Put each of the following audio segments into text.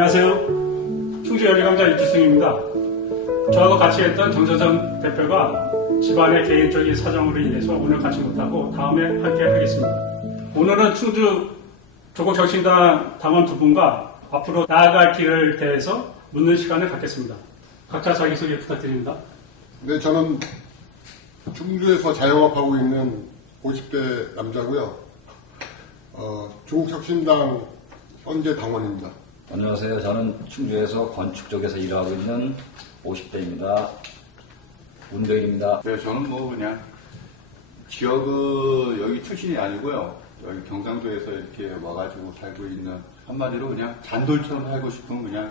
안녕하세요. 충주열리강자 이주승입니다. 저하고 같이 했던 정서정 대표가 집안의 개인적인 사정으로 인해서 오늘 같이 못하고 다음에 함께 하겠습니다. 오늘은 충주 조국혁신당 당원 두 분과 앞으로 나아갈 길을 대해서 묻는 시간을 갖겠습니다. 각자 자기소개 부탁드립니다. 네, 저는 충주에서 자영업하고 있는 50대 남자고요. 조국혁신당 현재 당원입니다. 안녕하세요. 저는 충주에서 건축 쪽에서 일하고 있는 50대입니다. 문대일입니다. 네, 저는 뭐 그냥 지역은 여기 출신이 아니고요. 여기 경상도에서 이렇게 와가지고 살고 있는 한마디로 그냥 잔돌처럼 살고 싶은 그냥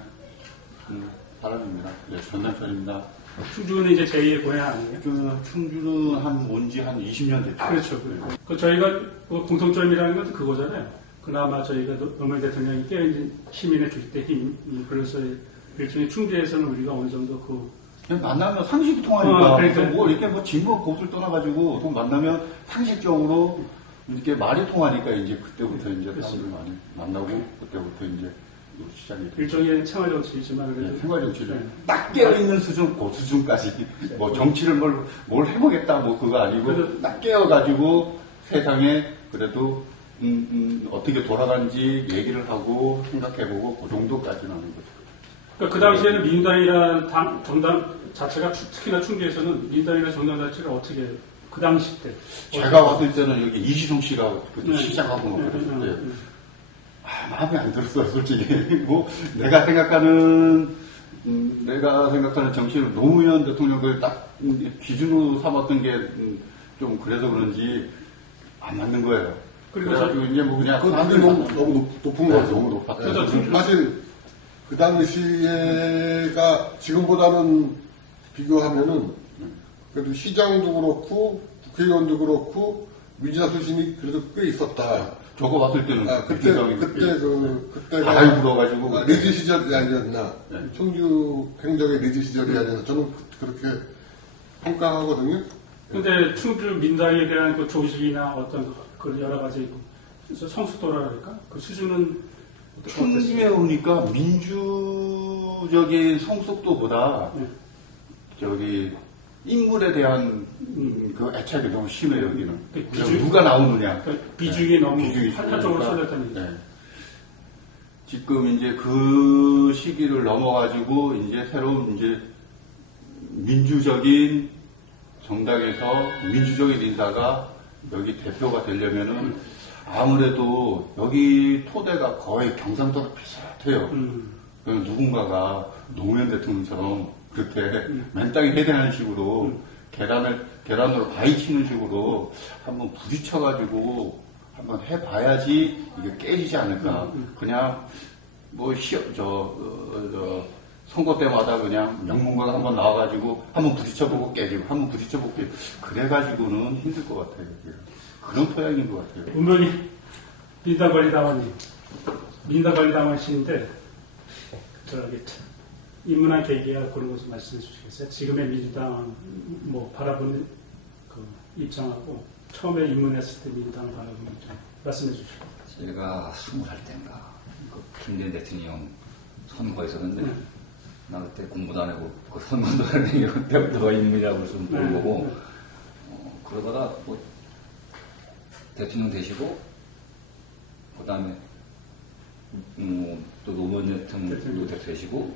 사람입니다. 네, 전남철입니다. 충주는 이제 제2의 고향 아니에요? 충주는 온지 한 20년 됐죠. 그렇죠. 그 저희가 공통점이라는 건 그거잖아요. 그나마 저희가 노무현 대통령께 이제 시민의 주택 힘, 그래서 일종의 충주에서는 우리가 어느 정도 그냥 만나면 상식이 통하니까. 그러니까. 뭐 이렇게 뭐 진보 보수를 떠나가지고 또 만나면 상식적으로 이렇게 말이 통하니까 이제 그때부터 이제 사람들 많이 만나고 그때부터 이제 시작이 됐죠. 일종의 생활 정치이지만 그래도 네, 생활 정치를 네. 딱 깨어있는 수준, 그 수준까지 뭐 정치를 뭘 해보겠다 뭐 그거 아니고 그래도- 딱 깨어가지고 세상에 그래도 어떻게 돌아가는지 얘기를 하고 생각해보고 그 정도까지는 하는 거죠. 그러니까 그 당시에는 민주당이라는 정당 자체가 특히나 충주에서는 민주당이라는 정당 자체를 어떻게 그 당시 때 제가 왔을 때는 여기 이시종 씨가 그때 네. 시작하고 막 그랬을 때 네. 마음에 안 들었어요, 솔직히. 뭐, 내가 생각하는 정치를 노무현 대통령을 딱 기준으로 삼았던 게 좀 그래서 그런지 안 맞는 거예요. 그래가지고 이제 뭐 그냥. 그 단위 너무 높은 거죠. 너무 높았죠. 그래서 사실 그 당시에가 지금보다는 비교하면은 그래도 시장도 그렇고 국회의원도 그렇고 민주당 출신이 그래도 꽤 있었다. 저거 왔을 때는. 그때가 바람이 불어가지고. 리즈 시절이 아니었나. 네. 충주 행정의 리즈 시절이 아니었나. 저는 그렇게 평가하거든요. 근데 충주 민당에 대한 그 조직이나 어떤 그 여러 가지 성숙도라 그럴까? 그 수준은 어떻게 충주에 오니까 민주적인 성숙도보다 네. 저기 인물에 대한 그 애착이 너무 심해요, 여기는. 그 그냥 비중- 누가 나오느냐. 그러니까 비중이 너무 비중이 한쪽으로 있으니까. 쏠렸다는 얘기죠. 네. 지금 이제 그 시기를 넘어가지고 이제 새로운 이제 민주적인 정당에서 민주적인 인사가 여기 대표가 되려면은 아무래도 여기 토대가 거의 경상도랑 비슷해요. 그냥 누군가가 노무현 대통령처럼 그렇게 맨땅에 해대하는 식으로 계란으로 바위치는 식으로 한번 부딪혀가지고 한번 해봐야지 이게 깨지지 않을까. 그냥 뭐 선거 때마다 그냥 명문가가 한번 나와가지고 한번 부딪혀보고 깨지고 한번 부딪혀보고 깨지고 그래가지고는 힘들 것 같아요. 이게. 그런 토양인 것 같아요. 운명이 민당관리당원님, 민당관리당원이신데 저기 인문학 계기와 그런 것을 말씀해 주시겠어요? 지금의 민주당 뭐 바라보는 그 입장하고 처음에 입문했을 때 민주당을 바라보는 입장 말씀해 주시죠. 제가 20살 때인가 그 김대중 대통령 선거에 있었는데 나 그때 공부도 안 하고 그 선거도 안 하고 그때부터 인물이라고 좀 모르고 그러다가 뭐 대통령 되시고 그 다음에 또 노무현 대통령도 되시고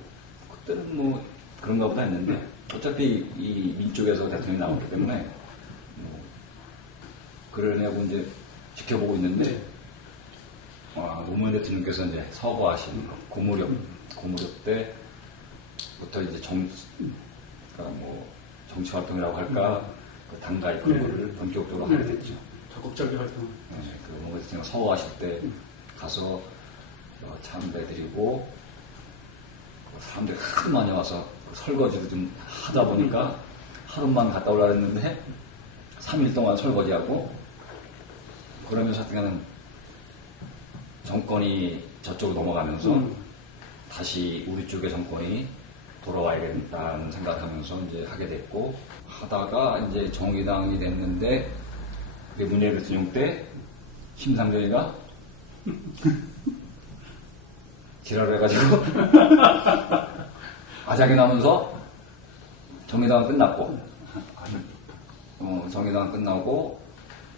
그때는 뭐 그런가 보다 했는데 어차피 이 민쪽에서 대통령이 나왔기 때문에 그러냐고 이제 지켜보고 있는데 노무현 대통령께서 이제 서거하신 고무렵 때부터 이제 그러니까 뭐 정치 활동이라고 할까 그 당가입 그런 거를 본격적으로 하게 됐죠. 적극적인 활동. 그 노무현 대통령 서거하실 때 가서 참배드리고 사람들이 하도 많이 와서 설거지도 좀 하다 보니까 하루만 갔다 오려고 했는데 3일 동안 설거지하고 그러면서 하여튼 정권이 저쪽으로 넘어가면서 다시 우리 쪽의 정권이 돌아와야겠다는 생각을 하면서 이제 하게 됐고 하다가 이제 정의당이 됐는데 그게 문재인 대통령 때 심상정이가 지랄을 해가지고 아작이 나면서 정의당은 끝났고 정의당은 끝나고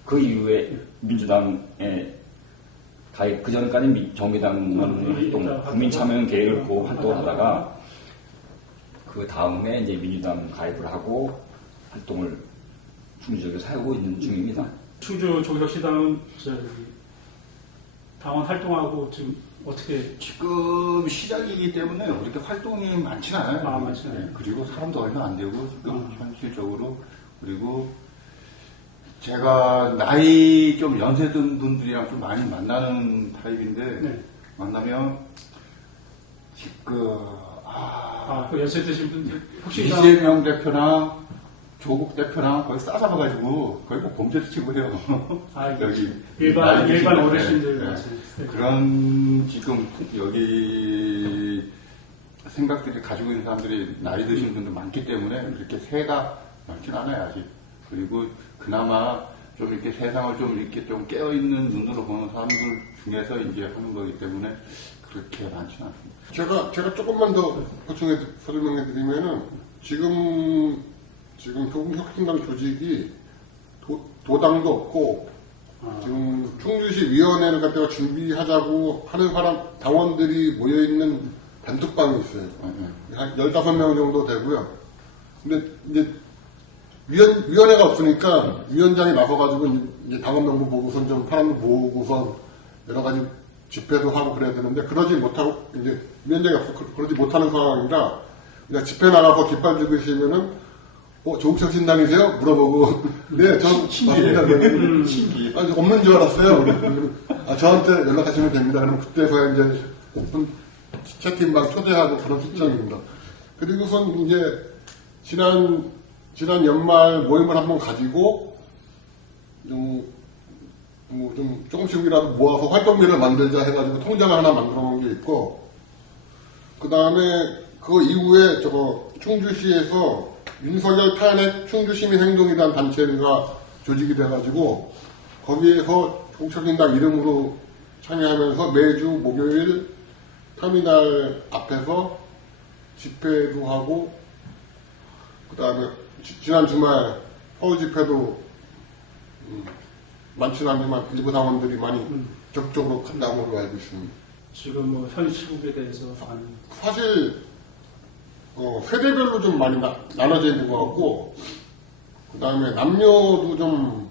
그 이후에 민주당에 가입, 그 전까지 정의당 활동, 국민참여연 계획을 보고 활동을 하다가 그 다음에 이제 민주당 가입을 하고 활동을 충주적으로 하고 있는 중입니다. 충주 조국혁신당은 당원 활동하고 지금 어떻게 지금 시작이기 때문에 그렇게 활동이 많지는 않아요. 많지 않아요. 그리고 사람도 얼마 안 되고 지금 현실적으로. 그리고 제가 나이 좀 연세든 분들이랑 좀 많이 만나는 타입인데 네. 만나면 지금 그 연세 드신 분들 혹시 이재명 대표나 조국 대표랑 거의 싸잡아가지고 거의 뭐 범죄를 치고 해요. 여기 일반 나이 드신 어르신들 네. 같이. 네. 그런 지금 여기 생각들이 가지고 있는 사람들이 나이 드신 분들 많기 때문에 그렇게 새가 많진 않아요 아직. 그리고 그나마 좀 이렇게 세상을 좀 이렇게 좀 깨어있는 눈으로 보는 사람들 중에서 이제 하는 거기 때문에 그렇게 많지는 않습니다. 제가 조금만 더 보충해 설명해 드리면은 지금 조국혁신당 조직이 도당도 없고 지금 충주시 위원회를 갖다가 준비하자고 하는 사람 당원들이 모여 있는 단톡방이 있어요. 한 15명 정도 되고요. 근데 이제 위원회가 없으니까 위원장이 나서가지고 이제 당원 명부 보고선 좀 사람들 모으고선 여러 가지 집회도 하고 그래야 되는데 그러지 못하고 이제 위원장이 없어 그러지 못하는 상황이라 그냥 집회 나가서 깃발 죽으시면은 조국혁신당이세요? 물어보고 네, 저 맞습니다. 아니 없는 줄 알았어요. 저한테 연락하시면 됩니다. 그럼 그때서야 이제 채팅방 초대하고 그런 실정입니다. 그리고선 이제 지난 연말 모임을 한번 가지고 좀 조금씩이라도 모아서 활동비를 만들자 해가지고 통장을 하나 만들어 놓은 게 있고 그 다음에 그 이후에 충주시에서 윤석열 탄핵 충주시민행동이라는 단체가 조직이 돼가지고 거기에서 조국혁신당 이름으로 참여하면서 매주 목요일 터미널 앞에서 집회도 하고 그 다음에 지난 주말 서울 집회도 많지는 않지만 일부 당원들이 많이 적극적으로 간다는 걸로 알고 있습니다. 지금 뭐 현 시국에 대해서 사실 세대별로 좀 많이 나눠져 있는 것 같고 그 다음에 남녀도 좀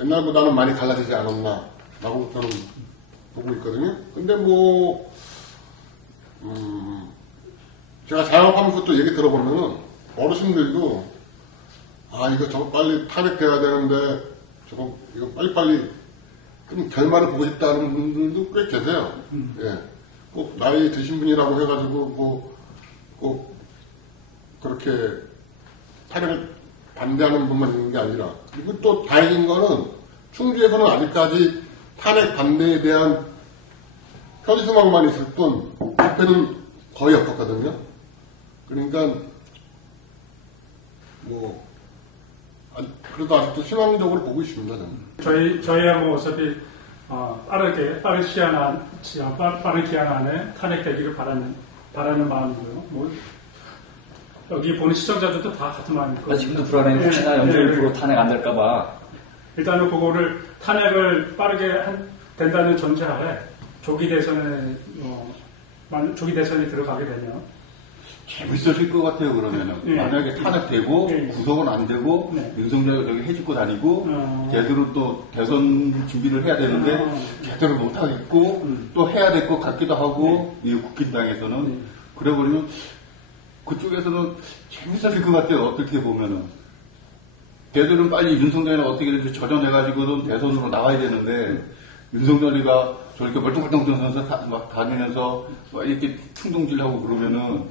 옛날보다는 많이 달라지지 않았나 라고 저는 보고 있거든요. 근데 제가 자영업하면서 또 얘기 들어보면은 어르신들도 이거 저거 빨리 탄핵돼야 되는데 이거 빨리빨리 좀 결말을 보고 싶다는 분들도 꽤 계세요. 예. 꼭 나이 드신 분이라고 해가지고 꼭 그렇게 탄핵을 반대하는 분만 있는 게 아니라 그리고 또 다행인 거는 충주에서는 아직까지 탄핵 반대에 대한 현수막만 있을 뿐 집회는 거의 없었거든요. 그러니까 그래도 아직도 희망적으로 보고 있습니다. 저는. 저희야 뭐 어차피 빠른 기한 안에 탄핵되기를 바라는 마음이고요. 여기 보는 시청자들도 다 같은 마음이고. 지금도 불안해. 혹시나 영주일부로 탄핵 안 될까봐. 일단은 그거를 탄핵을 빠르게 된다는 전제하에 조기 대선에 들어가게 되면 재밌어질 것 같아요, 그러면은. 네. 만약에 탄핵되고, 네. 구속은 안 되고, 네. 윤석열이 저기 해집고 다니고, 제대로 또 대선 준비를 해야 되는데, 제대로 못하겠고, 또 해야 될 것 같기도 하고, 이 국힘당에서는. 그래버리면, 그쪽에서는 재밌어질 것 같아요, 어떻게 보면은. 걔들은 빨리 윤석열이가 어떻게든지 저전해가지고는 대선으로 나와야 되는데, 윤석열이가 저렇게 멀뚱멀뚱 막 다니면서, 막 이렇게 충동질하고 그러면은,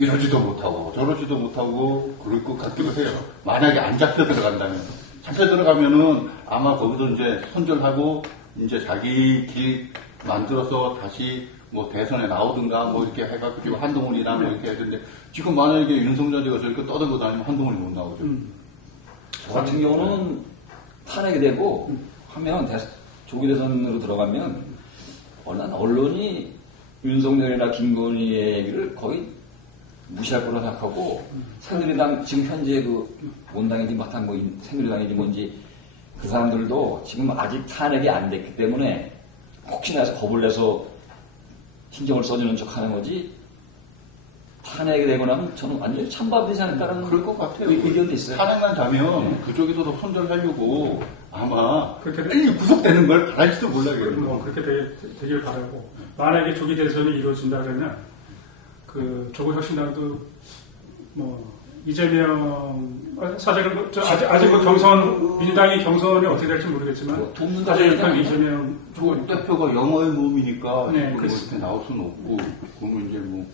이러지도 못하고 저러지도 못하고 그럴 것 같기도 해요. 만약에 안 잡혀 들어간다면. 잡혀 들어가면은 아마 거기서 이제 손절하고 이제 자기 길 만들어서 다시 뭐 대선에 나오든가 뭐 이렇게 해가지고 한동훈이나 뭐 이렇게 해야 되는데 지금 만약에 윤석열이가 저렇게 떠들고 다니면 한동훈이 못 나오죠. 저 같은 경우는 탄핵이 되고 하면 조기 대선으로 들어가면 난 언론이 윤석열이나 김건희의 얘기를 거의 무시할 거라 생각하고 새누리당 지금 현재 그 원당인지 마땅 뭐 새누리당인지 뭔지 그 사람들도 지금 아직 탄핵이 안 됐기 때문에 혹시나 해서 겁을 내서 신경을 써주는 척 하는 거지 탄핵이 되고 나면 저는 완전히 찬밥되지 않을까라는 그럴 것 같아요. 의견도 있어요. 탄핵만 가면 그쪽에서도 손절하려고 아마 그렇게 빨리 구속되는 걸 바랄지도 몰라요. 뭐 그렇게 되길 바라고, 만약에 조기 대선이 이루어진다 그러면 그 조국 혁신당도 뭐 이재명 사실은 아직 뭐 경선 민주당이 경선이 어떻게 될지 모르겠지만 뭐 돕는다 사실 일단 그러잖아요. 이재명 조 대표가 영어의 몸이니까 네, 지금 뭐 그렇습니다. 이렇게 나올 수는 없고 그러면 이제 뭐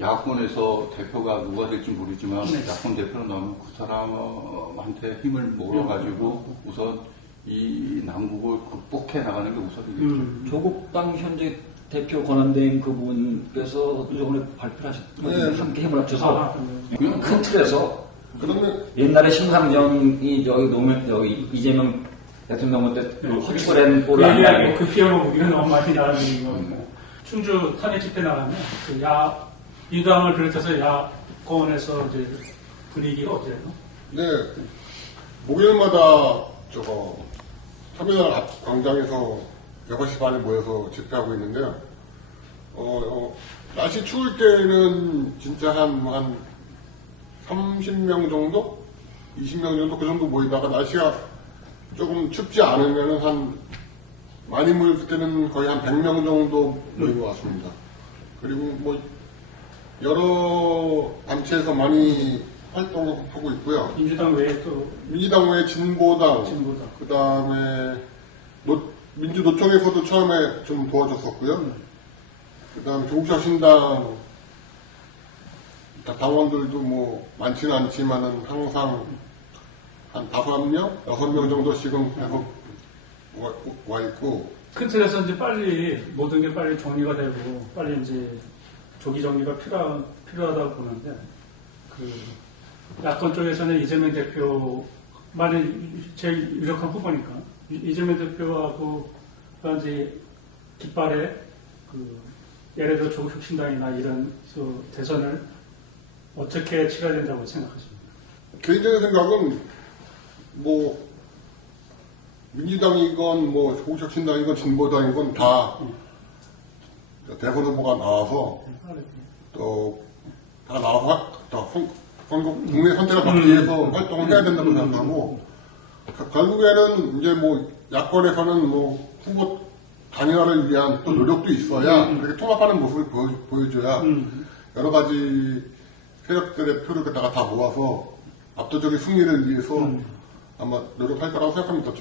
야권에서 대표가 누가 될지 모르지만 네. 야권 대표로 나오면 그 사람한테 힘을 몰아가지고 우선 이 난국을 극복해 나가는 게 우선이겠죠. 조국 당 현재 대표 권한대행 그분께서 저번에 발표를 하셨는데 네. 함께 힘을 합쳐서 네. 그냥 큰 틀에서 그러면 옛날에 심상정이 저기 노무현 저기 이재명 대통령 때 허추거리는 꼴을 안 얘기하고 나게 그 피해가 우리가 너무 많이 나가는 거고, 충주 탄핵 집회 나가면 그 민주당을 비롯해서 야권에서 이제 분위기가 어때요? 네, 목요일마다 터미널 앞 광장에서 6시 반에 모여서 집회하고 있는데요. 날씨 추울 때는 진짜 한 30명 정도? 20명 정도 그 정도 모이다가 날씨가 조금 춥지 않으면 많이 모일 때는 거의 한 100명 정도 모인 것 같습니다. 그리고 뭐 여러 단체에서 많이 활동하고 있고요. 민주당 외에 또 민주당 외에 진보당, 진보당. 그 다음에 민주노총에서도 처음에 좀 도와줬었고요. 그 다음에 조국혁신당 당원들도 뭐 많지는 않지만은 항상 한 5명, 6명 정도씩은 계속 와 있고. 큰 틀에서 이제 빨리 모든 게 빨리 정리가 되고 빨리 이제 조기 정리가 필요하다고 보는데, 그 야권 쪽에서는 이재명 대표만이 제일 유력한 후보니까 이재명 대표하고가 이제 깃발에 예를 들어 조국 혁신당이나 이런 대선을 어떻게 치러야 된다고 생각하십니까? 개인적인 생각은 뭐 민주당이건 뭐 조국혁신당이건 진보당이건 다 대선 후보가 나와서 또 다 나와서 국내 선택을 받기 위해서 활동을 해야 된다고 생각하고, 결국에는 이제 뭐 야권에서는 뭐 후보 단일화를 위한 또 노력도 있어야 그렇게 통합하는 모습을 보여줘야 여러 가지 세력들의 표를 갖다가 다 모아서 압도적인 승리를 위해서 아마 노력할 거라고 생각합니다.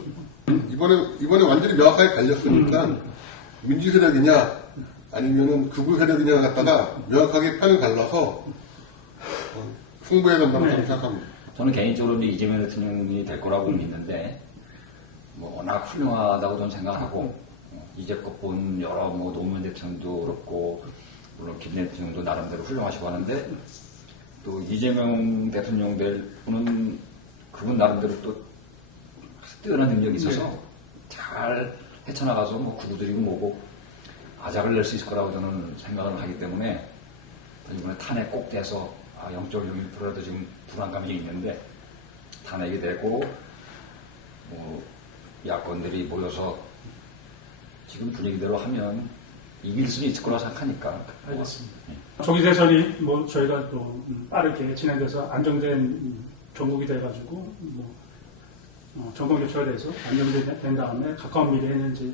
이번에 완전히 명확하게 갈렸으니까 민주 세력이냐 아니면은 극우 세력이냐 갖다가 명확하게 편을 갈라서 승부해야 된다고 저는 생각합니다. 저는 개인적으로 이재명 대통령이 될 거라고 믿는데 뭐 워낙 훌륭하다고 저는 생각하고 이제껏 본 여러 뭐 노무현 대통령도 그렇고 물론 김 대통령도 나름대로 훌륭하시고 하는데 또 이재명 대통령 될 분은 그분 나름대로 또 뛰어난 능력이 있어서 잘 헤쳐나가서 뭐 구구들이고 뭐고 아작을 낼 수 있을 거라고 저는 생각을 하기 때문에 이번에 탄핵 꼭 돼서 0.01%라도 지금 불안감이 있는데 탄핵이 되고 뭐 야권들이 모여서 지금 분위기대로 하면 이길 수는 있을 거라고 생각하니까. 알겠습니다. 조기 대선이 뭐 저희가 또 빠르게 진행돼서 안정된 전국이 돼가지고 뭐 정권 교체가 돼서 안정된 다음에 가까운 미래에는 이제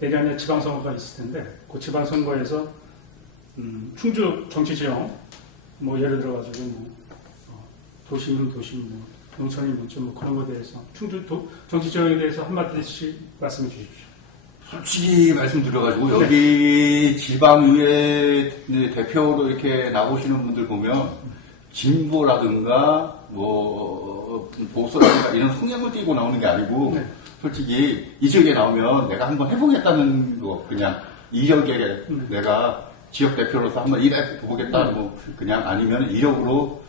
내년에 지방선거가 있을 텐데 그 지방선거에서 충주 정치 지형 뭐 예를 들어가지고 뭐 도심은 도심, 뭐 농촌이 농촌 뭐 그런 거에 대해서 충주 정치 지형에 대해서 한마디씩 말씀해 주십시오. 솔직히 말씀드려가지고 여기 지방의회 대표로 이렇게 나오시는 분들 보면 진보라든가 뭐 보수라든가 이런 성향을 띠고 나오는 게 아니고 솔직히 이 지역에 나오면 내가 한번 해보겠다는 거 그냥 이력에 내가 지역 대표로서 한번 일해보겠다 뭐 그냥 아니면 이력으로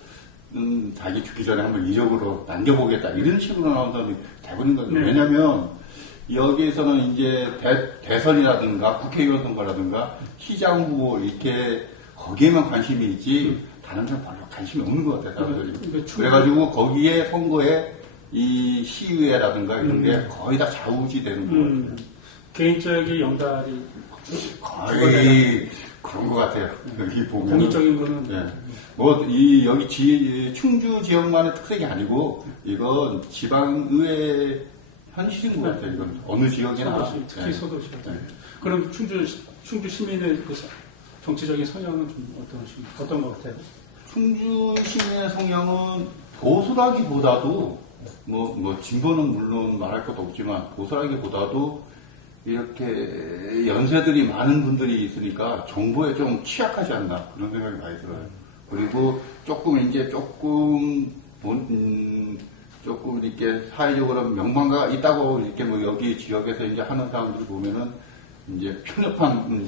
자기 죽기 전에 한번 이력으로 남겨보겠다 이런 식으로 나온 사람이 대부분인 거죠. 왜냐면 여기에서는 이제 대선이라든가 국회의원 선거라든가 시장 후보 이렇게 거기에만 관심이 있지 다른 데는 별로 관심이 없는 것 같아요, 사람들이. 그래가지고 거기에 선거에 이 시의회라든가 이런 게 거의 다 좌우지되는 것 같아요. 개인적인 연달이 거의 그런 것 같아요. 여기 보면. 공익적인 거는 예. 여기 충주 지역만의 특색이 아니고, 이건 지방의회 현실인 것 같아요. 이건 어느 지역이나. 서도시, 특히 예. 서도시. 예. 그럼 충주 시민의 그 정치적인 성향은 좀 어떤 것 같아요? 충주 시민의 성향은 보수라기보다도, 진보는 물론 말할 것도 없지만, 보수라기보다도 이렇게 연세들이 많은 분들이 있으니까 정보에 좀 취약하지 않나 그런 생각이 많이 들어요. 그리고 조금 이렇게 사회적으로 명망가 있다고 이렇게 여기 지역에서 이제 하는 사람들 보면은 이제 편협한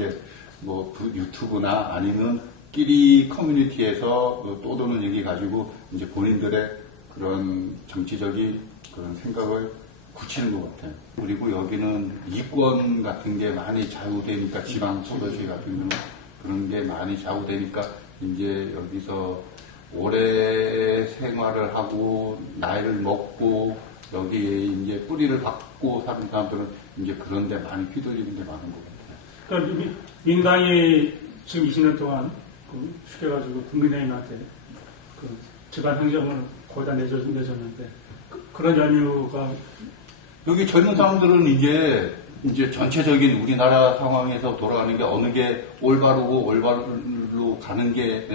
유튜브나 아니면 끼리 커뮤니티에서 떠도는 얘기 가지고 이제 본인들의 그런 정치적인 그런 생각을 굳히는 것 같아요. 그리고 여기는 이권 같은 게 많이 좌우되니까 지방 소도시 같은 경우는 그런 게 많이 좌우되니까 이제 여기서 오래 생활을 하고 나이를 먹고 여기에 이제 뿌리를 박고 사는 사람들은 이제 그런 데 많이 휘둘리는 게 많은 것 같아요. 그러니까 민당이 지금 20년 동안 시켜가지고 국민의힘한테 그 집안 행정을 거의 다 내줬는데 그런 연유가 여기 젊은 사람들은 이제 전체적인 우리나라 상황에서 돌아가는 게 어느 게 올바르로 가는 게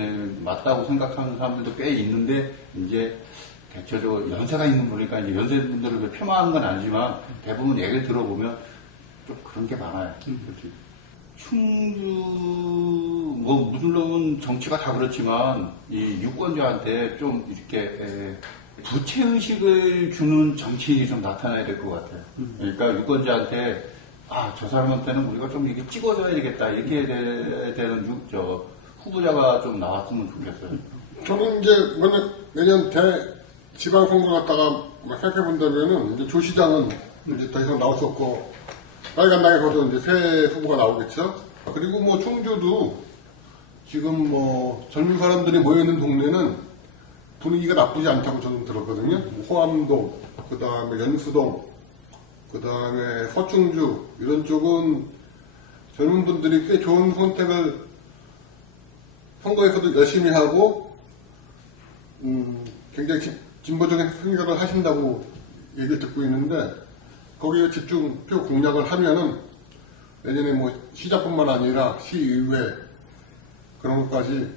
맞다고 생각하는 사람들도 꽤 있는데 이제 대체적으로 연세가 있는 분이니까 이제 연세분들을 폄하하는 건 아니지만 대부분 얘기를 들어보면 좀 그런 게 많아요. 그렇지. 충주 물론 정치가 다 그렇지만 이 유권자한테 좀 이렇게 부채의식을 주는 정치인이 좀 나타나야 될 것 같아요. 그러니까 유권자한테 저 사람한테는 우리가 좀 이렇게 찍어줘야 되겠다 이렇게 되는 후보자가 좀 나왔으면 좋겠어요. 저는 이제 내년 지방선거 갔다가 생각해본다면은 이제 조 시장은 이제 더 이상 나올 수 없고 빨간당에 거도 이제 새 후보가 나오겠죠. 그리고 충주도 지금 젊은 사람들이 모여있는 동네는 분위기가 나쁘지 않다고 저는 들었거든요. 호암동, 그 다음에 연수동, 그 다음에 서충주 이런 쪽은 젊은 분들이 꽤 좋은 선택을 선거에서도 열심히 하고 굉장히 진보적인 생각을 하신다고 얘기를 듣고 있는데 거기에 집중표 공략을 하면은 내년에 시장뿐만 아니라 시의회 그런 것까지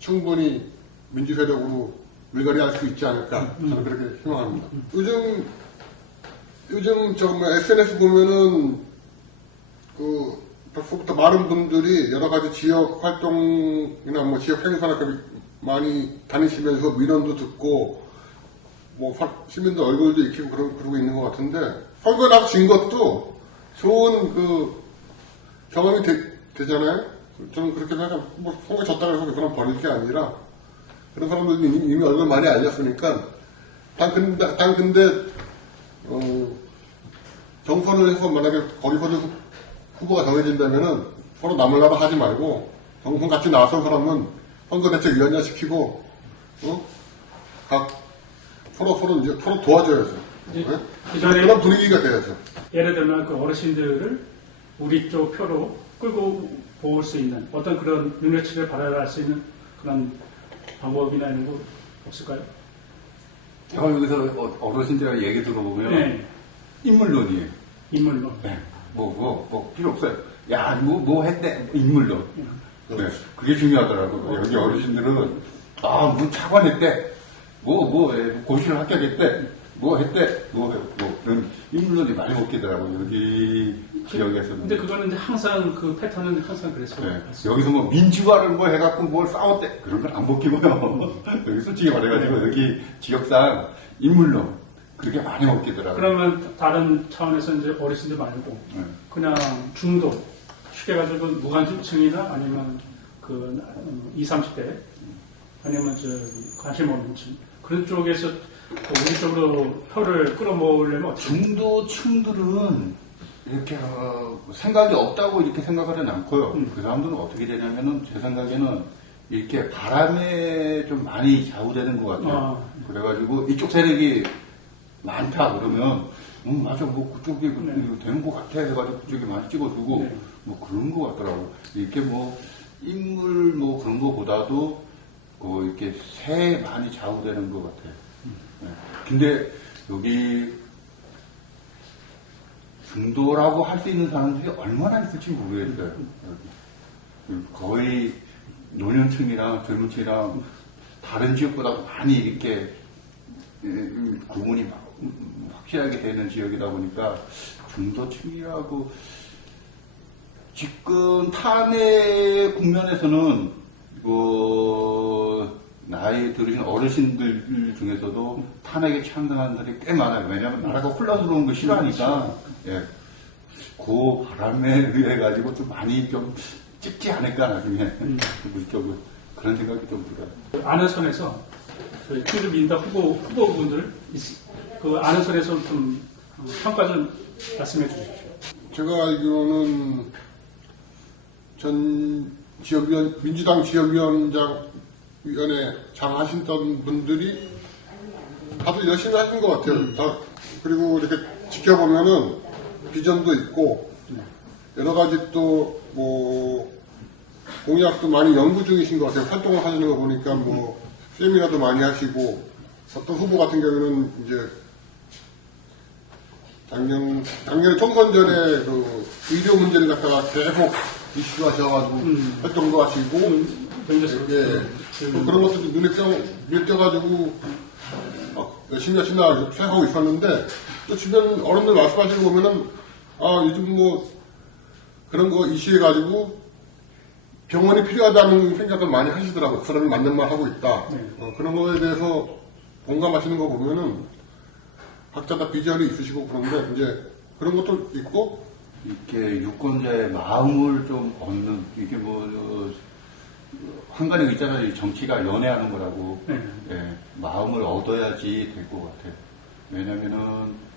충분히 민주세력으로 물갈이할 수 있지 않을까 저는 그렇게 희망합니다. 요즘 SNS 보면은 벌써부터 많은 분들이 여러 가지 지역 활동이나 지역 행사나 많이 다니시면서 민원도 듣고 시민들 얼굴도 익히고 그러고 있는 것 같은데 선거 나서 진 것도 좋은 경험이 되잖아요. 저는 그렇게 생각해요. 선거 졌다 그래서 그런 버릴 게 아니라 그런 사람들이 이미 얼굴 많이 알렸으니까 단 근데 경선을 해서 만약에 거기서도 후보가 정해진다면은 서로 나몰라라 하지 말고 경선 같이 나왔던 사람은 선거대책위원장 시키고 서로 도와줘야죠. 네? 그런 분위기가 돼야죠. 예를 들면 그 어르신들을 우리 쪽 표로 끌고 모을 수 있는 어떤 그런 능력치를 발휘할 수 있는 그런 방법이나 이런 거 없을까요? 제가 여기서 어르신들 얘기 들어보면 네. 인물론이에요. 인물론. 네. 필요 없어요. 야, 뭐 했대. 인물론. 네. 그게 중요하더라고요. 여기 어르신들은, 차관했대. 고시를 합격했대. 그런 인물론이 많이 먹히더라고요. 여기 지역에서는. 근데 그거는 항상 그 패턴은 항상 그랬어요. 네. 여기서 민주화를 해갖고 뭘 싸웠대. 그런 건 안 먹히고요. 여기 솔직히 말해가지고 여기 지역상 인물론. 그게 많이 먹히더라고요. 그러면 다른 차원에서 이제 어르신들 말고 그냥 중도 쉽게 가지고 무관심층이나 아니면 20, 30대 아니면 관심 없는 층 그런 쪽에서 우리 쪽으로 표를 끌어모으려면 어떻게? 중도층들은 이렇게 생각이 없다고 이렇게 생각하지는 않고요. 그 사람들은 어떻게 되냐면은 제 생각에는 이렇게 바람에 좀 많이 좌우되는 것 같아요. 그래가지고 이쪽 세력이 많다 그러면 맞아 뭐 그쪽이 되는 것 같아 해가지고 그쪽에 많이 찍어주고 뭐 그런 것 같더라고. 이렇게 뭐 인물 뭐 그런 거보다도 이렇게 새에 많이 좌우되는 것 같아요. 네. 근데 여기 중도라고 할 수 있는 사람들이 얼마나 있을지 모르겠어요. 여기. 거의 노년층이랑 젊은층이랑 다른 지역보다 많이 이렇게 구분이 확실하게 되는 지역이다 보니까 중도층이라고 지금 탄핵 국면에서는 나이 들으신 어르신들 중에서도 탄핵에 참여한 사람들이 꽤 많아요. 왜냐하면 나라가 혼란스러운 거 싫어하니까. 예. 그 바람에 의해 가지고 좀 많이 좀 찍지 않을까 나중에 물적으로 그런 생각이 좀 들어요. 아는 선에서 저희 충주 민당 후보분들 그 아는 선에서 좀 평가 좀 말씀해 주십시오. 제가 알기로는 전 지역위원, 민주당 지역위원장 위원회 잘 하시던 분들이 다들 열심히 하신 것 같아요. 그리고 이렇게 지켜보면은 비전도 있고 여러 가지 또 뭐 공약도 많이 연구 중이신 것 같아요. 활동을 하시는 거 보니까 뭐 세미나도 많이 하시고 어떤 후보 같은 경우는 이제 작년에 총선 전에 그 의료 문제를 갖다가 계속 이슈하셔가지고 활동도 하시고 또 그런 것도 눈에 띄어가지고 열심히 하고 있었는데 또 주변 어른들 말씀하시는 거 보면은 요즘 뭐 그런 거 이슈해가지고 병원이 필요하다는 생각을 많이 하시더라고요. 그 사람이 맞는 말 하고 있다. 그런 거에 대해서 공감하시는 거 보면은 각자 다 비전이 있으시고 그런데 이제 그런 것도 있고 이렇게 유권자의 마음을 좀 얻는 이게 한간에 있잖아요. 정치가 연애하는 거라고. 예, 마음을 얻어야지 될 것 같아요. 왜냐면은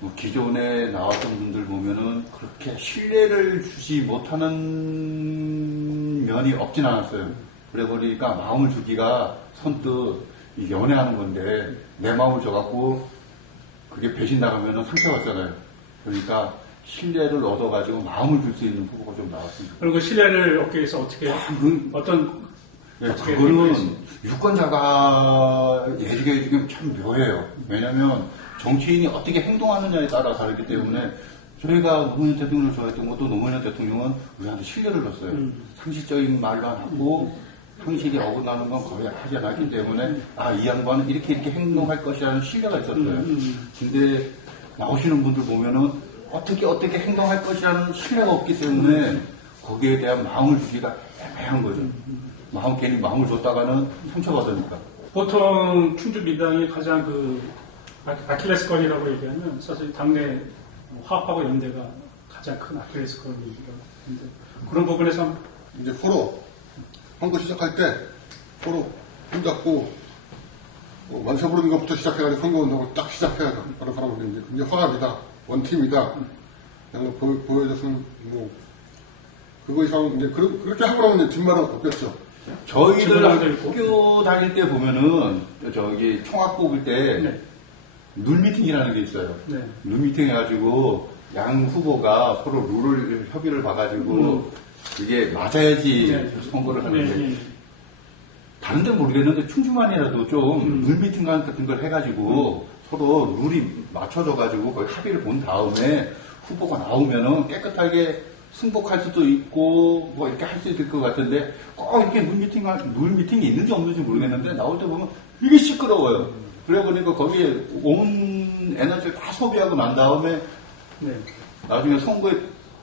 뭐 기존에 나왔던 분들 보면은 그렇게 신뢰를 주지 못하는 면이 없진 않았어요. 그래 버리니까 마음을 주기가 선뜻 연애하는 건데 내 마음을 줘갖고 그게 배신 나가면은 상처받잖아요. 그러니까 신뢰를 얻어가지고 마음을 줄 수 있는 후보가 좀 나왔습니다. 그리고 신뢰를 얻기 위해서 어떻게 어떤 그거는 유권자가 예지가 지금 참 묘해요. 왜냐하면 정치인이 어떻게 행동하느냐에 따라 다르기 때문에 저희가 노무현 대통령을 좋아했던 것도 노무현 대통령은 우리한테 신뢰를 줬어요. 상식적인 말로 안 하고 상식이 어긋나는 건 거의 하지 않았기 때문에 이 양반은 이렇게 행동할 것이라는 신뢰가 있었어요. 근데 나오시는 분들 보면은 어떻게 행동할 것이라는 신뢰가 없기 때문에 거기에 대한 마음을 주기가 애매한 거죠. 괜히 마음을 줬다가는 상처받으니까. 보통 충주 민당이 가장 아킬레스건이라고 얘기하면 사실 당내 화합하고 연대가 가장 큰 아킬레스건이기도 한데 그런 부분에서 이제 서로 선거 시작할 때 서로 손잡고 만세 부르는 것부터 시작해가지고 선거운동을 딱 시작해야죠. 다른 사람은 이제 굉장히 화합이다, 원팀이다. 그냥 보여줬으면 뭐 그거 이상 이제 그렇게 하고 나면 이제 뒷말은 없겠죠. 저희들 학교 다닐 때 보면은 저기 총학 뽑을 때 룰미팅이라는 게 있어요. 룰미팅 해가지고 양 후보가 서로 룰을 협의를 봐가지고 이게 맞아야지 선거를 하는데 다른 데는 모르겠는데 충주만이라도 좀 룰미팅 같은 걸 해가지고 서로 룰이 맞춰져가지고 거의 합의를 본 다음에 후보가 나오면은 깨끗하게 승복할 수도 있고 뭐 이렇게 할 수 있을 것 같은데 꼭 이렇게 룰미팅이 있는지 없는지 모르겠는데 나올 때 보면 이게 시끄러워요. 그래 보니까 거기에 온 에너지를 다 소비하고 난 다음에 나중에 선거에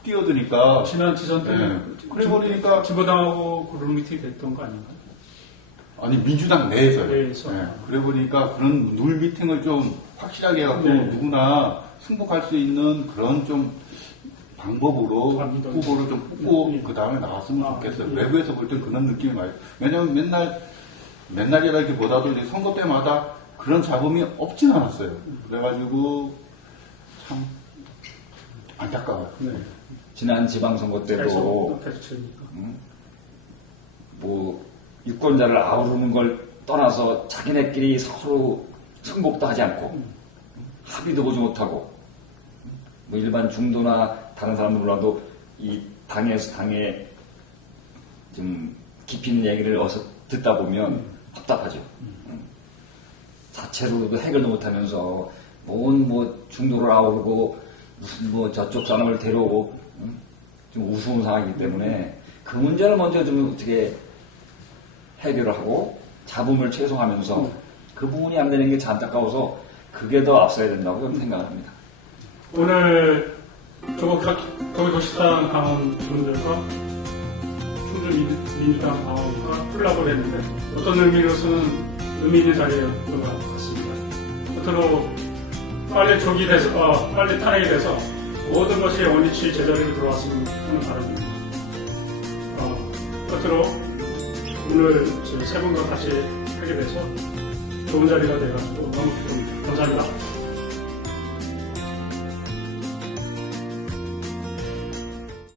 뛰어드니까 지난 지선 때는 그래 보니까 진보당하고 룰미팅이 됐던 거 아닌가요? 아니 민주당 내에서요. 내에서. 그래 보니까 그런 룰미팅을 좀 확실하게 해갖고 누구나 승복할 수 있는 그런 좀 방법으로 후보를 좀 뽑고 그 다음에 나왔으면 좋겠어요. 외부에서 볼 때 그런 느낌이 많이. 왜냐면 맨날이라기보다도 이제 선거 때마다 그런 잡음이 없진 않았어요. 그래가지고 참 안타까워요. 네. 지난 지방선거 때도 계속됩니까? 뭐 유권자를 아우르는 걸 떠나서 자기네끼리 서로 승복도 하지 않고 합의도 보지 못하고 뭐 일반 중도나 다른 사람들 몰라도 이 당에서 당에 좀 깊이 있는 얘기를 어서 듣다 보면 답답하죠. 자체로도 해결도 못하면서 뭐 중도를 아우르고 무슨 뭐 저쪽 사람을 데려오고 좀 우스운 상황이기 때문에 그 문제를 먼저 좀 어떻게 해결을 하고 잡음을 최소화하면서 그 부분이 안 되는 게 참 안타까워서 그게 더 앞서야 된다고 저는 생각합니다. 오늘 저거 도시당 당원분들과 충주민주당 당원과 콜라보를 했는데 어떤 의미로서는 의미 있는 자리였던 것 같습니다. 끝으로 빨리 조기 돼서 빨리 탄핵이 돼서 모든 것이 원위치 제자리로 들어왔으면 하는 바람입니다. 끝으로 오늘 세 분과 같이 하게 돼서 좋은 자리가 돼가지고 너무 기쁩니다. 감사합니다.